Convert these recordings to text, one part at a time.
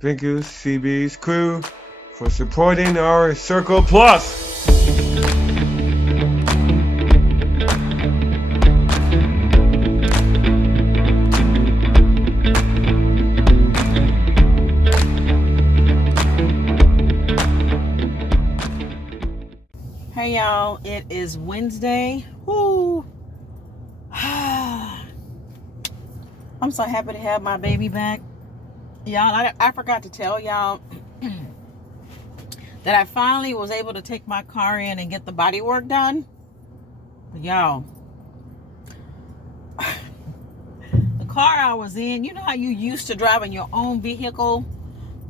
Thank you, CB's crew, for supporting our Circle Plus. Hey y'all, it is Wednesday. Woo! I'm so happy to have my baby back. Y'all, I forgot to tell y'all that I finally was able to take my car in and get the body work done. Y'all, the car I was in, you know how you used to driving your own vehicle?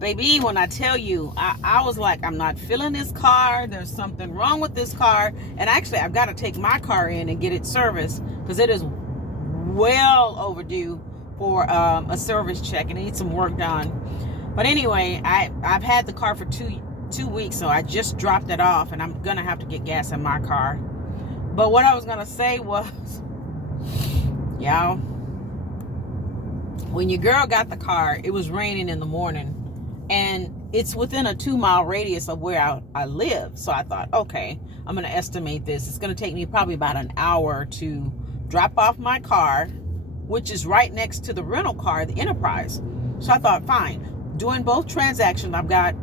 Baby, when I tell you, I was like, I'm not feeling this car. There's something wrong with this car. And actually, I've got to take my car in and get it serviced because it is well overdue for a service check and it needs some work done. But anyway, I've had the car for two weeks, so I just dropped it off and I'm going to have to get gas in my car. But what I was going to say was, y'all, when your girl got the car, it was raining in the morning. And it's within a 2-mile radius of where I live. So I thought, okay, I'm going to estimate this. It's going to take me probably about an hour to drop off my car, which is right next to the rental car, the Enterprise. So I thought, fine. Doing both transactions, I've got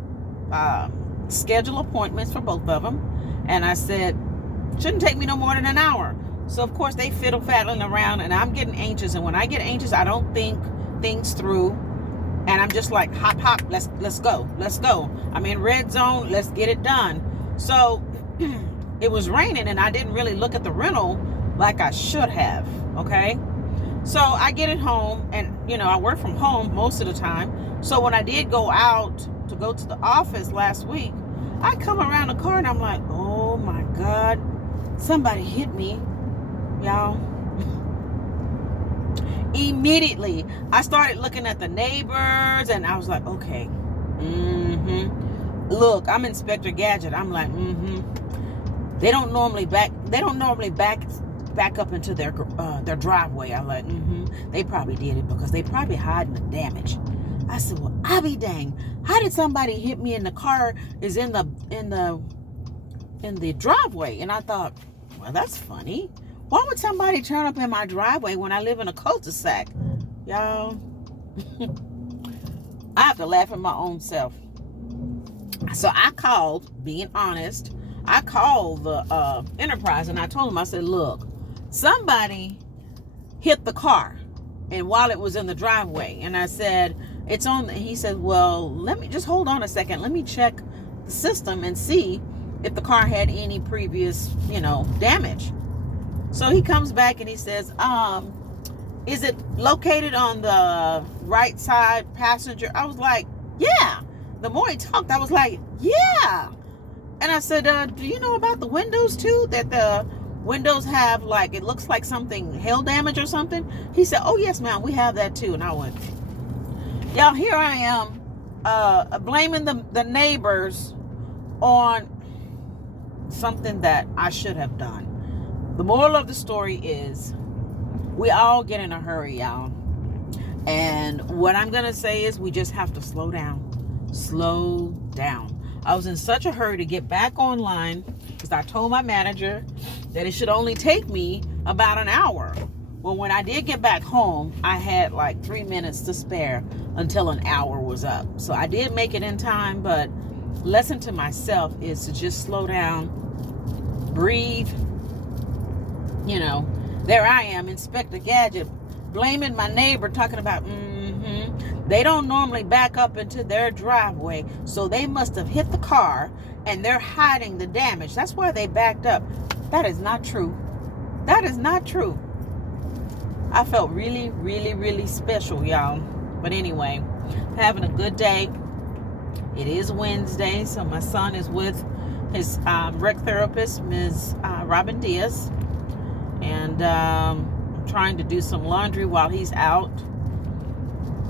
scheduled appointments for both of them. And I said, shouldn't take me no more than an hour. So, of course, they fiddle-faddling around, and I'm getting anxious. And when I get anxious, I don't think things through. And I'm just like, hop, let's go. I'm in red zone. Let's get it done. So it was raining and I didn't really look at the rental like I should have. Okay. So I get it home and, I work from home most of the time. So when I did go out to go to the office last week, I come around the car and I'm like, oh my God, somebody hit me, y'all. Immediately, I started looking at the neighbors and I was like, okay, look, I'm Inspector Gadget. I'm like, They don't normally back up into their driveway. I'm like, they probably did it because they probably hiding the damage. I said, well, I be dang, how did somebody hit me and the car is in the driveway? And I thought, well, that's funny. Why would somebody turn up in my driveway when I live in a cul-de-sac? Y'all, I have to laugh at my own self. So I called, being honest, I called the Enterprise and I told them, I said, look, somebody hit the car and while it was in the driveway. And I said, it's on. He said, well, let me just hold on a second. Let me check the system and see if the car had any previous, damage. So he comes back and he says, is it located on the right side passenger? I was like, yeah. The more he talked, I was like, yeah. And I said, do you know about the windows too? That the windows have it looks like something, hail damage or something? He said, oh yes, ma'am, we have that too. And I went, y'all, here I am, blaming the neighbors on something that I should have done. The moral of the story is we all get in a hurry, y'all. And what I'm going to say is we just have to slow down. Slow down. I was in such a hurry to get back online because I told my manager that it should only take me about an hour. Well, when I did get back home, I had 3 minutes to spare until an hour was up. So I did make it in time, but lesson to myself is to just slow down, breathe. There I am, Inspector Gadget, blaming my neighbor, talking about, they don't normally back up into their driveway, so they must have hit the car and they're hiding the damage. That's why they backed up. That is not true. That is not true. I felt really, really, really special, y'all. But anyway, having a good day. It is Wednesday, so my son is with his rec therapist, Ms. Robin Diaz. And I'm trying to do some laundry while he's out.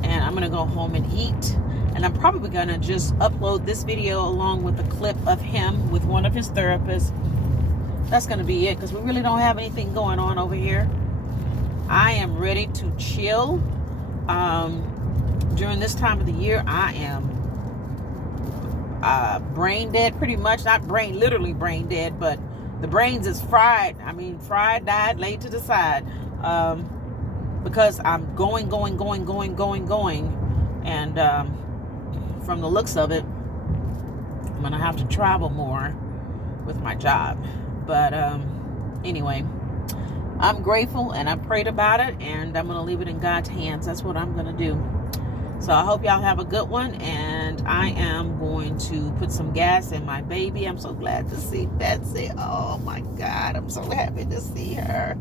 And I'm going to go home and eat. And I'm probably going to just upload this video along with a clip of him with one of his therapists. That's going to be it because we really don't have anything going on over here. I am ready to chill. during this time of the year, I am brain dead pretty much. Not literally brain dead, but the brains is fried. I mean, fried, died, laid to the side. Because I'm going. And from the looks of it, I'm going to have to travel more with my job. But anyway, I'm grateful and I prayed about it, and I'm going to leave it in God's hands. That's what I'm going to do. So I hope y'all have a good one, and I am going to put some gas in my baby. I'm so glad to see Betsy. Oh my God, I'm so happy to see her.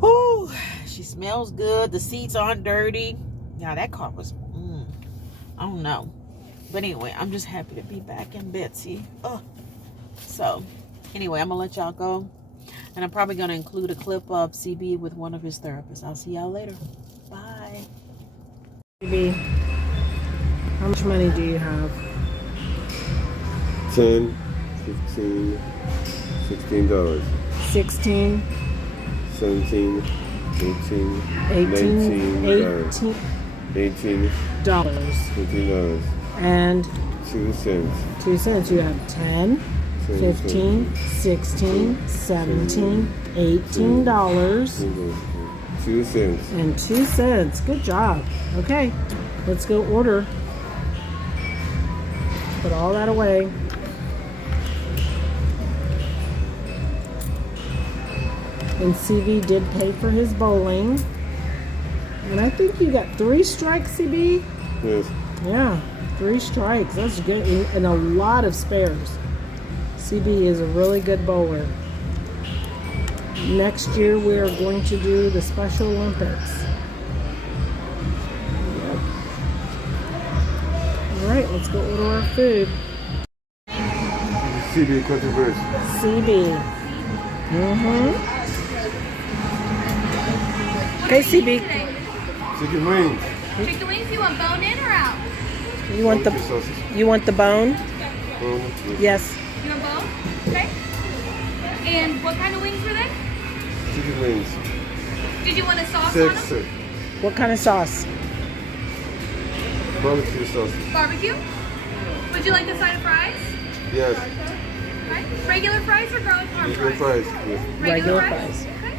Whew, she smells good. The seats aren't dirty. Yeah, that car was, I don't know. But anyway, I'm just happy to be back in Betsy. So anyway, I'm going to let y'all go. And I'm probably going to include a clip of CB with one of his therapists. I'll see y'all later. Bye. CB, how much money do you have? 10, 15, $16. 16, 17, 18, 18, $18, $15, and 2 cents. 2 cents. You have 10, 15, 16, 17, $18, 2 cents. and 2 cents. Good job. Okay, let's go order. Put all that away. And CB did pay for his bowling. And I think you got 3 strikes, CB? Yes. Yeah, 3 strikes. That's good. And a lot of spares. CB is a really good bowler. Next year we are going to do the Special Olympics. Yep. All right, let's go order our food. CB country first. CB. Okay, CB. Chicken wings. Chicken wings, you want bone in or out? You want the bone? Yes. You want bone? Okay. And what kind of wings were they? Chicken wings. Did you want a sauce on them? 6. What kind of sauce? Barbecue sauce. Barbecue? Would you like a side of fries? Yes. Okay. Regular fries or garlic parm Medium fries? fries. Yes. Regular fries. Okay.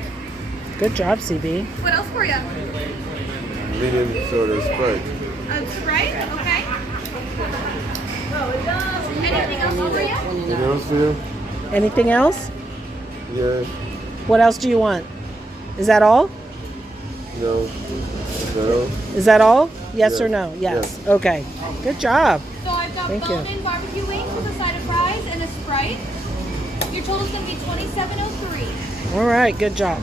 Good job, CB. What else for you? Medium soda Sprite. Sprite? Okay. Anything else for you? Anything else for you? Anything else? Yes. What else do you want? Is that all? No. Is that all? Is that all? Yes Yes. or no? Yes. Yes. Okay. Good job. So I've got Thank bone you. in barbecue wings with a side of fries and a Sprite. Your total's going to be $27.03. All right. Good job.